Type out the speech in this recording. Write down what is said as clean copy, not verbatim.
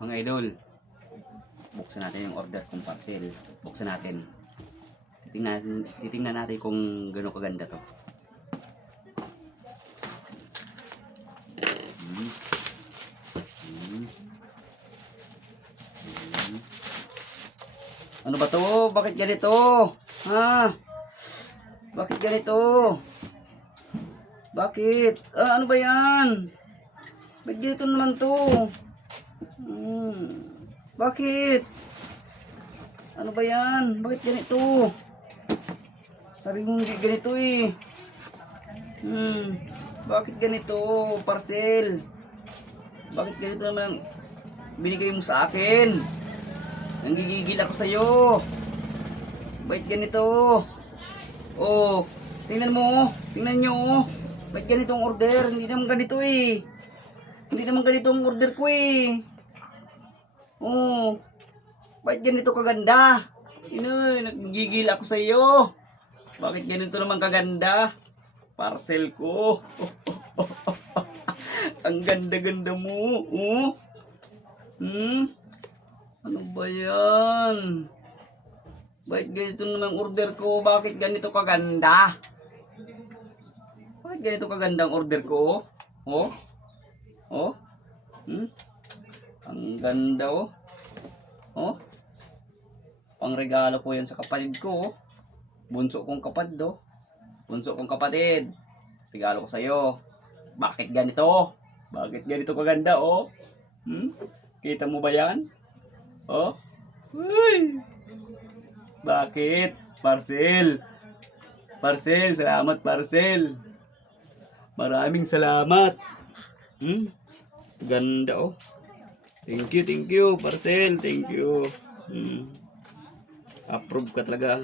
Mga idol, buksan natin yung order kong parcel. Buksan natin. Titingnan natin kung gano'ng kaganda to. Ano ba to? Bakit ganito? Ha? Bakit ganito? Bakit? Ano ba yan? Bakit ganito naman to? Bakit? Ano ba yan? Bakit ganito? Sabi mo hindi ganito eh. Bakit ganito? Parcel. Bakit ganito naman ang binigay mo sa akin? Nanggigigil ako sa'yo. Bakit ganito? Oh, tingnan mo. Tingnan nyo. Bakit ganito ang order? Hindi naman ganito eh. Hindi naman ganito ang order ko eh. Oh, bakit ganito kaganda? Inoy, naggigil ako sa iyo. Bakit ganito naman kaganda? Parcel ko. Ang ganda-ganda mo. Oh. Ano ba yan? Bakit ganito naman order ko? Bakit ganito kaganda? Bakit ganito kaganda ang order ko? Oh? Oh? Ang ganda oh. Oh? Pangregalo ko yan sa kapatid ko oh. Bunso kong kapatid oh. Bunso kong kapatid. Regalo ko sa iyo. Bakit ganito? Bakit ganito kaganda oh? Kita mo ba yan? Oh? Uy! Bakit? Parcel. Parcel, salamat parcel. Maraming salamat. Ganda oh. Thank you, parcel. Thank you. Approve ka talaga.